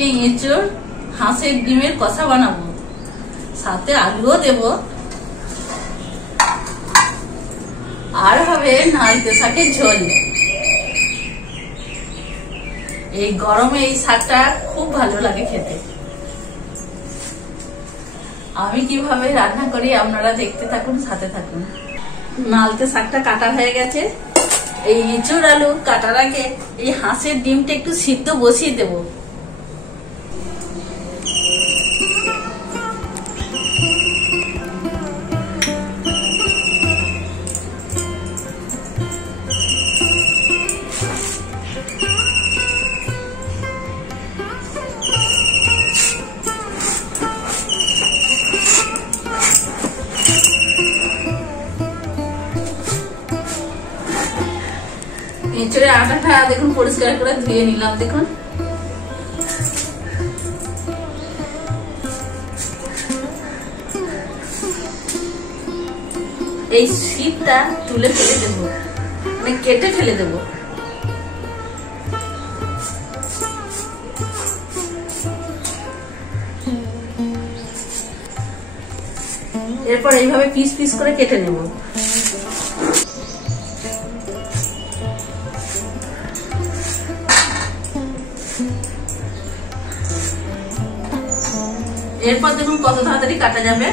আজকে এঁচোড় হাঁসের ডিমের কষা বানাবো, সাথে আলুও দেব, আর হবে নালতে শাকের ঝোল। এই গরমে এই শাকটা খুব ভালো লাগে খেতে। আমি কিভাবে রান্না করি আপনারা দেখতে থাকুন, সাথে থাকুন। নালতে শাকটা কাটা হয়ে গেছে। এই এঁচোড় আলু কাটার আগে এই হাঁসের ডিমটা একটু সিদ্ধ বসিয়ে দেব। এঁচোড়ের আটাটা দেখুন পরিষ্কার করে ধুয়ে নিলাম। দেখুন এই শীতটা তুলে ফেলে দেবো, মানে কেটে ফেলে দেবো। এরপর এইভাবে পিস পিস করে কেটে নেব। এরপর দেখুন কত তাড়াতাড়ি কাটা যাবে।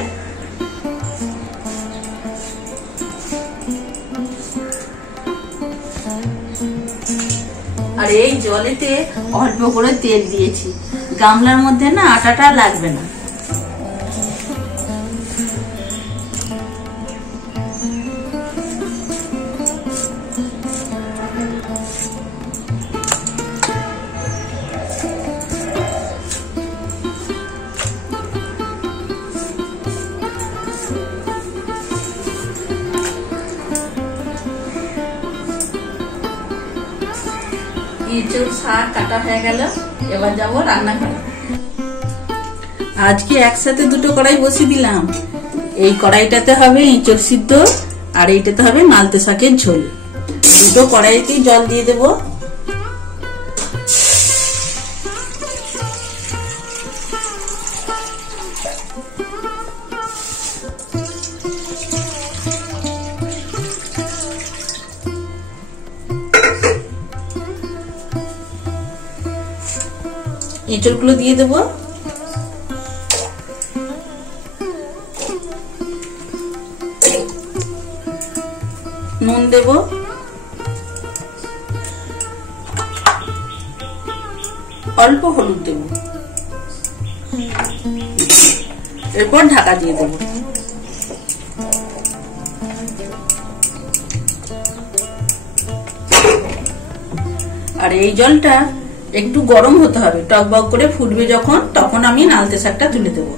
আর এই জলেতে অল্প করে তেল দিয়েছি, গামলার মধ্যে না আটাটা লাগবে না। এঁচোড় শাক কাটা হয়ে গেল, এবার যাবো রান্নাঘরে। আজকে একসাথে দুটো কড়াই বসিয়ে দিলাম। এই কড়াইটাতে হবে এঁচোড় সিদ্ধ, আর এইটাতে হবে নালতে শাকের ঝোল। দুটো কড়াইতেই জল দিয়ে দেব। এঁচোড়গুলো দিয়ে দেব। নুন দেব, অল্প হলুদ দেব, এরপর ঢাকা দিয়ে দেব। আর এই জলটা একটু গরম হতে হবে, টকবক করে ফুটবে যখন, তখন আমি নালতে শাকটা তুলে দেব।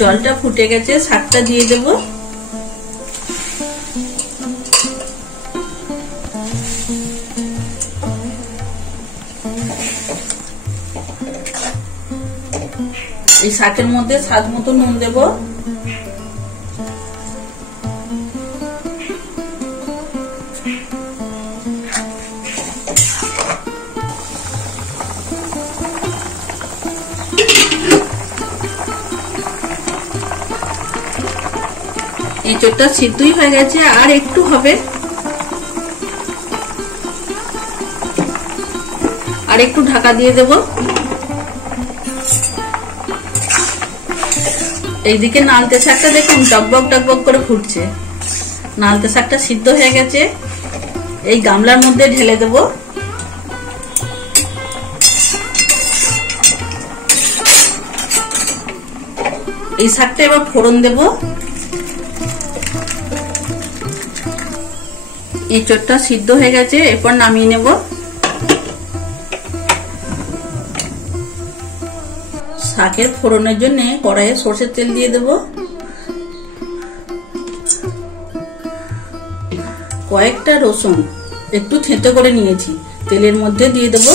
জলটা ফুটে গেছে, শাকটা দিয়ে দেব। এই শাকের মধ্যে স্বাদ মতো নুন দেব। এঁচোড়টা সিদ্ধই হয়ে গেছে, আর একটু হবে, আর একটু ঢাকা দিয়ে দেব। এইদিকে নালতে শাকটা দেখুন টকবক টকবক করে ফুটছে। নালতে শাকটা সিদ্ধ হয়ে গেছে, এই গামলার মধ্যে ঢেলে দেব। এই শাকটা এবার ফোড়ন দেব। এঁচোড়টা সিদ্ধ হয়ে গেছে, এরপর নামিয়ে নেব। শাকের ফোড়নের জন্য কড়াইয়ে সরষের তেল দিয়ে দেব। কয়েকটা রসুন একটু থেঁতো করে নিয়েছি, তেলের মধ্যে দিয়ে দেব।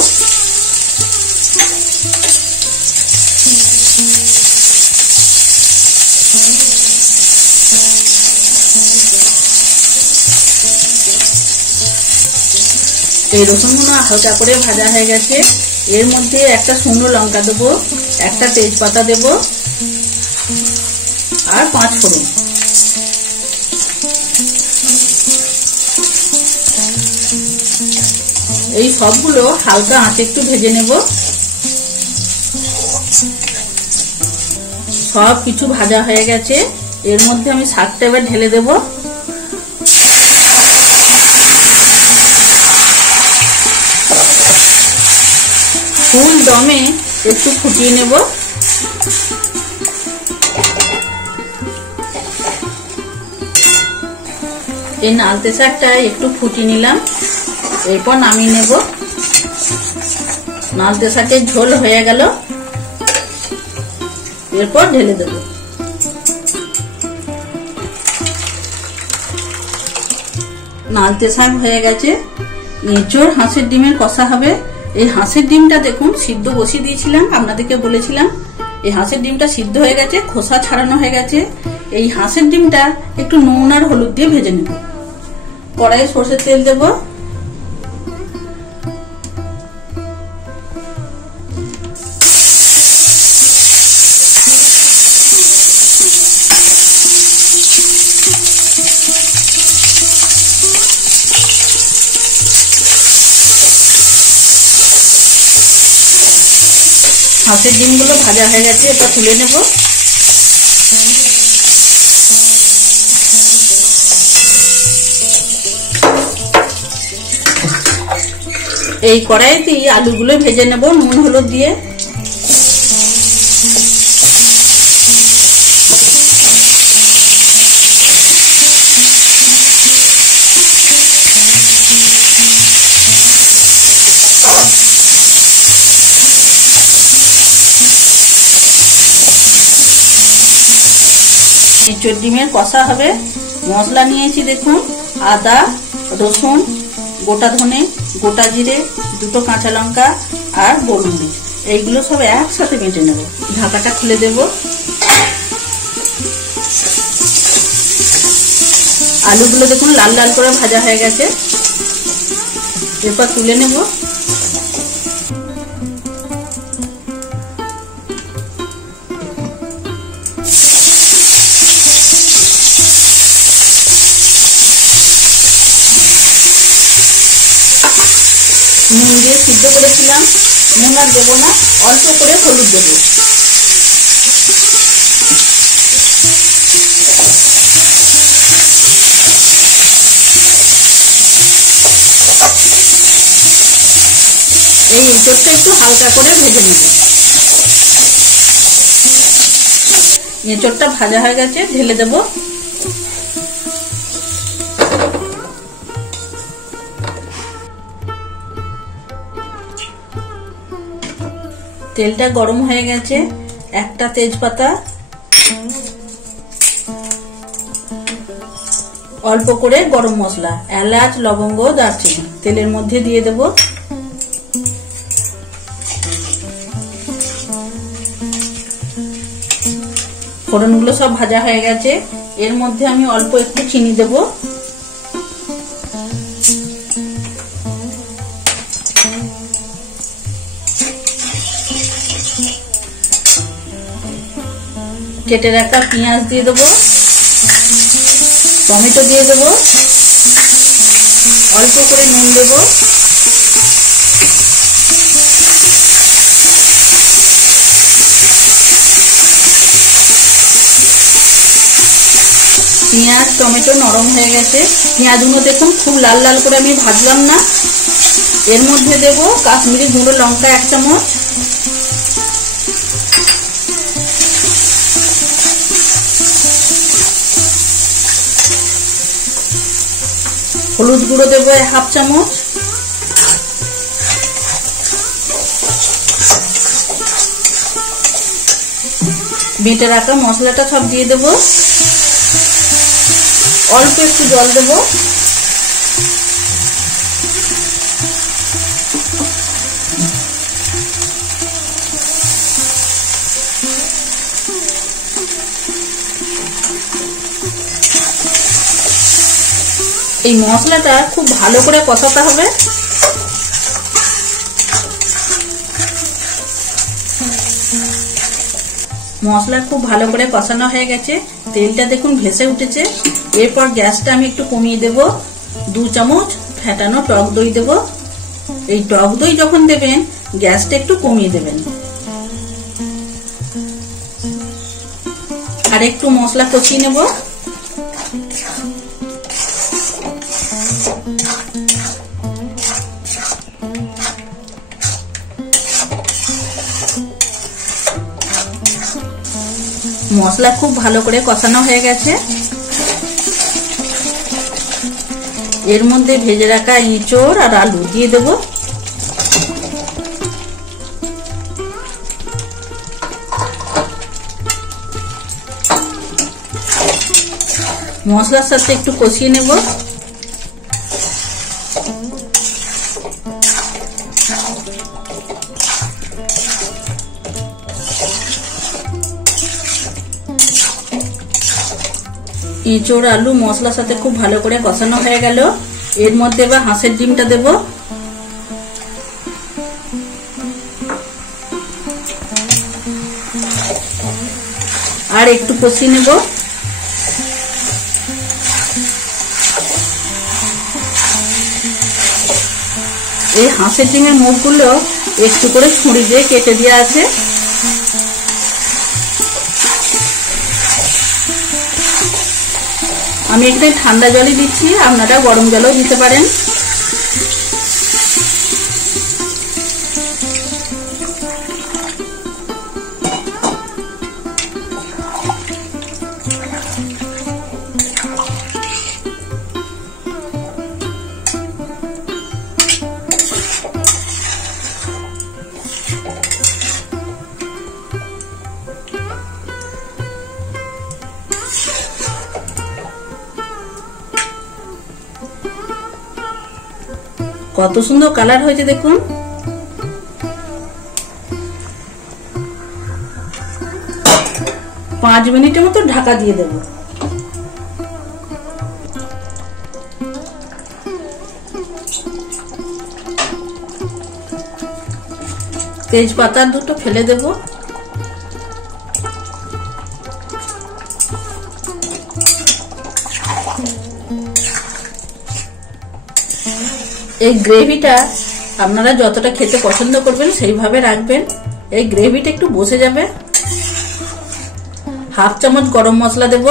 এই রসুনগুলো হালকা করে ভাজা হয়ে গেছে, এর মধ্যে একটা শুকনো লঙ্কা দেবো, একটা তেজপাতা দেব আর 5 ফোড়ন। এই সবগুলো হালকা আঁচে একটু ভেজে নেব। সব কিছু ভাজা হয়ে গেছে, এর মধ্যে আমি শাকটা এবার ঢেলে দেব। ফুল দমে একটু ফুটিয়ে নেব। এই নালতে শাকটা একটু ফুটিয়ে নিলাম, এরপর নামিয়ে নেব। নালতে শাকের ঝোল হয়ে গেল, এরপর ঢেলে দেব। নালতে শাক হয়ে গেছে। এঁচোড় হাঁসের ডিমের কষা হবে। এই হাঁসের ডিমটা দেখুন সিদ্ধ বসিয়ে দিয়েছিলাম, আপনাদেরকে বলেছিলাম। এই হাঁসের ডিমটা সিদ্ধ হয়ে গেছে, খোসা ছাড়ানো হয়ে গেছে। এই হাঁসের ডিমটা একটু নুন আর হলুদ দিয়ে ভেজে নেব। কড়াইয়ে সরষের তেল দেব। হাঁসের ডিমগুলো ভাজা হয়ে গেছে, এটা তুলে নেব। এই কড়াইতেই আলুগুলো ভেজে নেব নুন হলুদ দিয়ে। এঁচোড় ডিমের কষা হবে। মশলা নিয়েছি দেখুন, আদা, রসুন, গোটা ধনে, গোটা জিরে, 2টো কাঁচা লঙ্কা আর গোলমরিচ। এইগুলো সব একসাথে বেটে নেব। ঢাকাটা খুলে দেব। আলুগুলো দেখুন লাল লাল করে ভাজা হয়ে গেছে, এরপর তুলে নেব। নুন দিয়ে সিদ্ধ করেছিলাম, নুন আর দেবো না, অল্প করে হলুদ দেব। এই এঁচোড়টা একটু হালকা করে ভেজে নেব। এঁচোড়টা ভাজা হয়ে গেছে, ঢেলে দেব। তেলটা গরম হয়ে গেছে, একটা তেজপাতা, অল্প করে গরম মশলা, এলাচ, লবঙ্গ, দারচিনি তেলের মধ্যে দিয়ে দেব। ফোড়নগুলো সব ভাজা হয়ে গেছে, এর মধ্যে আমি অল্প একটু চিনি দেব। কেটে রাখা পেঁয়াজ দিয়ে দেবো, টমেটো দিয়ে দেবো, অল্প করে নুন দেবো, পেঁয়াজ টমেটো নরম হয়ে গেছে। পেঁয়াজগুলো দেখুন খুব লাল লাল করে আমি ভাজলাম না। এর মধ্যে দেব কাশ্মীরি গুঁড়ো লঙ্কা 1 চামচ, হলুদ গুঁড়ো দেব 1/2 চামচ, বেটে রাখা মশলাটা সব দিয়ে দেব, অল্প একটু জল দেব। এই মশলাটা খুব ভালো করে কষাতে হবে। মশলা খুব ভালো করে কষানো হয়ে গেছে, তেলটা দেখুন ভেসে উঠেছে। এরপর গ্যাসটা আমি একটু কমিয়ে দেব। 2 চামচ ফেটানো টক দই দেব। এই টক দই যখন দেবেন গ্যাসটা একটু কমিয়ে দেবেন। আর একটু মশলা কষিয়ে নেব। মশলা খুব ভালো করে কষানো হয়ে গেছে। এর মধ্যে ভেজে রাখা এঁচোড় আর আলু দিয়ে দেব। মশলার সাথে একটু কষিয়ে নেব। এঁচোড় আলু মশলার সাথে খুব ভালো করে কষানো হয়ে গেল। এর মধ্যে এবার হাঁসের ডিমটা দেব। আর একটু কষিয়ে নেব। এই হাঁসের ডিমের মুখগুলো একটু করে ছুরি দিয়ে কেটে দেওয়া আছে। আমি এখানে ঠান্ডা জলই দিচ্ছি, আপনারা গরম জলও দিতে পারেন। কত সুন্দর কালার হয়েছে দেখুন। 5 মিনিটের মতো ঢাকা দিয়ে দেব। তেজপাতা দুটো ফেলে দেব। এই গ্রেভিটা আপনারা যতটা খেতে পছন্দ করবেন সেইভাবে রাখবেন। এই গ্রেভিটা একটু বসে যাবে। 1/2 চামচ গরম মশলা দেব।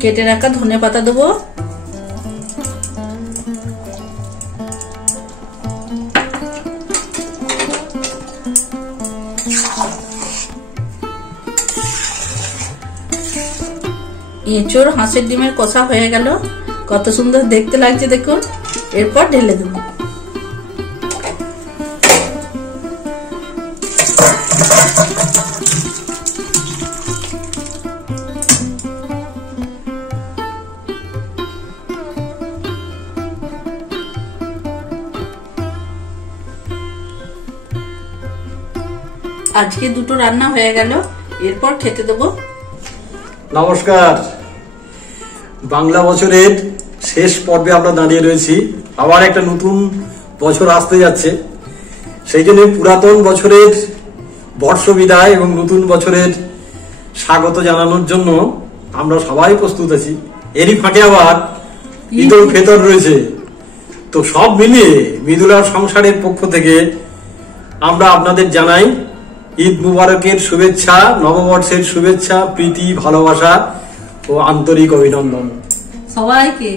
কেটে রাখা ধনেপাতা দেবো। এঁচোড় হাঁসের ডিমের কষা হয়ে গেল। কত সুন্দর দেখতে লাগছে দেখুন। এরপর ঢেলে দেব। আজকে দুটো রান্না হয়ে গেল। এরপর খেতে দেবো। নমস্কার। বাংলা বছরের শেষ পর্বে আমরা দাঁড়িয়ে রয়েছি। আবার একটা নতুন বছর আসতে যাচ্ছে, সেই জন্য পুরাতন বছরের বর্ষ বিদায় এবং নতুন বছরের স্বাগত জানানোর জন্য আমরা সবাই প্রস্তুত আছি। এরই ফাঁকে আবার ঈদ উল ফিতর রয়েছে। তো সব মিলিয়ে মৃদুলার সংসারের পক্ষ থেকে আমরা আপনাদের জানাই ঈদ মুবারকের শুভেচ্ছা, নববর্ষের শুভেচ্ছা, প্রীতি, ভালোবাসা ও আন্তরিক অভিনন্দন সবাইকে।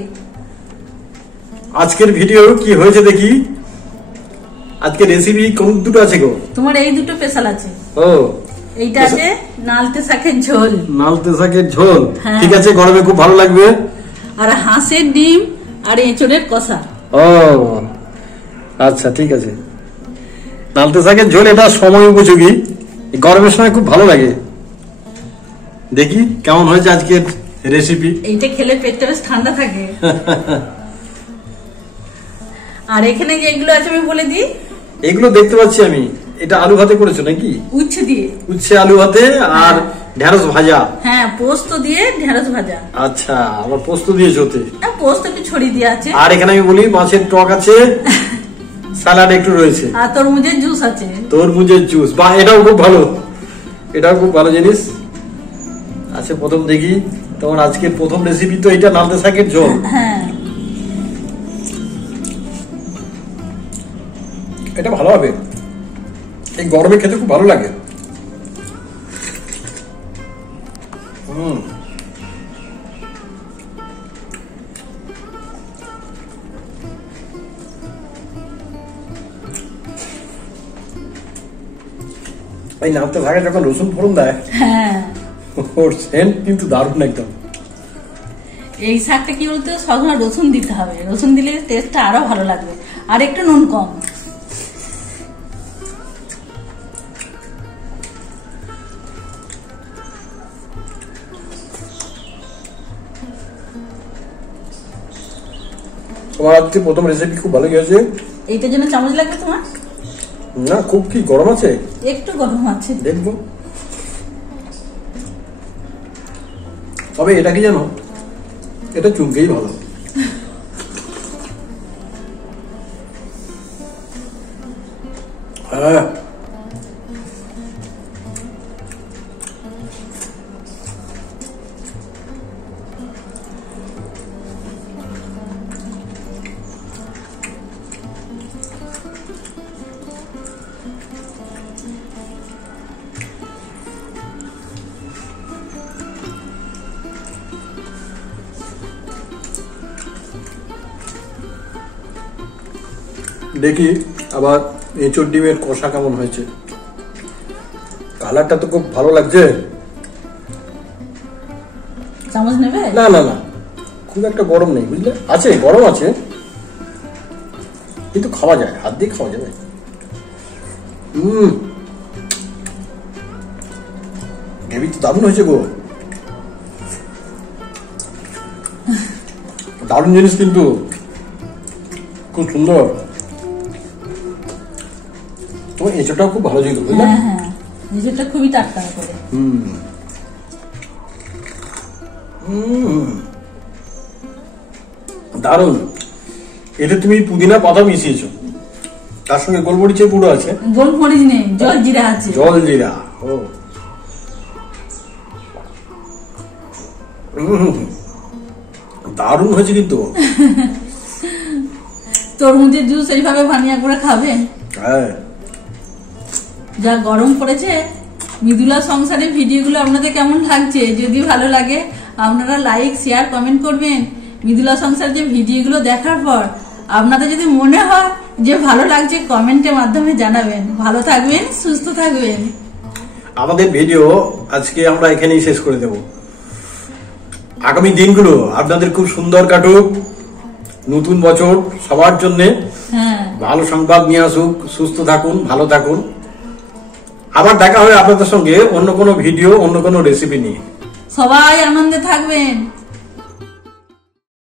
আজকের ভিডিও কি হয়েছে দেখি। আজকে রেসিপি কোন দুটো আছে গো? তোমার এই দুটো স্পেশাল আছে। ও, এইটা আছে নালতে শাকের ঝোল। নালতে শাকের ঝোল, ঠিক আছে, গরমে খুব ভালো লাগবে। আর হাঁসের ডিম আর এঁচোড়ের কষা। ও আচ্ছা, ঠিক আছে। নালতে শাকের ঝোল, এটা সময় উপযোগী, গরমের সময় খুব ভালো লাগে। দেখি কেমন হয়েছে আজকের রেসিপি। এইটা খেলে পেটটা বেশ ঠান্ডা থাকে। আর এখানে যেগুলো আছে আমি বলে দিই। এগুলো দেখতে পাচ্ছি আমি, এটা আলু ভাতে করেছো নাকি? উচ্ছে দিয়ে, উচ্ছে আলু ভাতে আর ঢেঁড়স ভাজা। হ্যাঁ, পোস্ত দিয়ে ঢেঁড়স ভাজা। আচ্ছা, আবার পোস্ত দিয়েছো ওতে? পোস্ত একটু ছড়িয়ে দিয়ে আছে। আর এখানে আমি বলি মাছের টক আছে, স্যালাড একটু রয়েছে, আর তরমুজের জুস আছে। তরমুজের জুস, বাহ, এটাও খুব ভালো, এটাও খুব ভালো জিনিস। আচ্ছা, প্রথম দেখি তোমার আজকের প্রথম রেসিপি তো এটা, নালতে শাকের ঝোল। হ্যাঁ, এটা ভালো হবে, এই গরমে খেতে খুব ভালো লাগে। এই নালতে শাকে যখন রসুন ফোড়ন দেয়, হ্যাঁ, ওর সেন্ট কিন্তু দারুণ একদম। এই শাকটা কি বলতো, সবসময় রসুন দিতে হবে, রসুন দিলে টেস্টটা আরো ভালো লাগবে, আর একটু নুন কম। তোমার আজকে প্রথম রেসিপি খুব ভালো গেছে। এইটার জন্য চামচ লাগবে তোমার? না, খুব কি গরম আছে? একটু গরম আছে, দেখবো। তবে এটা কি জানো, এটা চুলকেই ভালো। হ্যাঁ, দেখি আবার এঁচোড় ডিমের কষা কেমন হয়েছে। কালারটা তো খুব ভালো লাগছে। চামচ নেবে? না না না, খুব একটা গরম নেই, বুঝলে, আছে গরম আছে, কিন্তু খাওয়া যায়, হাত দিয়ে খাওয়া যাবে। গ্রেভি তো দারুণ হয়েছে গো, দারুণ জিনিস, কিন্তু খুব সুন্দর। তোমার এঁচোড়টাও খুব ভালো ছিল, বুঝলে? হ্যাঁ হ্যাঁ, এঁচোড়টা খুবই টাটকা করে। দারুণ। এতে তুমি পুদিনা পাতা মিশিয়েছো, তার সঙ্গে গোলমরিচের গুঁড়ো আছে। গোলমরিচ নেই, জল জিরা আছে। জল জিরা, ও দারুণ হয়েছে কিন্তু। তরমুজের জুস এইভাবে বানিয়ে করে খাবেন। হ্যাঁ, যা গরম পড়েছে। মৃদুলা সংসারের ভিডিওগুলো আপনাদের কেমন লাগছে? যদি ভালো লাগে আপনারা লাইক, শেয়ার, কমেন্ট করবেন। মৃদুলা সংসার যে ভিডিওগুলো দেখার পর আপনাদের যদি মনে হয় যে ভালো লাগছে, কমেন্টের মাধ্যমে জানাবেন। ভালো থাকবেন, সুস্থ থাকবেন। আমাদের ভিডিও আজকে আমরা এখানেই শেষ করে দেব। আগামী দিনগুলো আপনাদের খুব সুন্দর কাটুক, নতুন বছর সবার জন্য ভালো সংবাদ নিয়ে আসুক। সুস্থ থাকুন, ভালো থাকুন। আবার দেখা হবে আপনাদের সঙ্গে অন্য কোনো ভিডিও, অন্য কোনো রেসিপি নিয়ে। সবাই আনন্দে থাকবেন।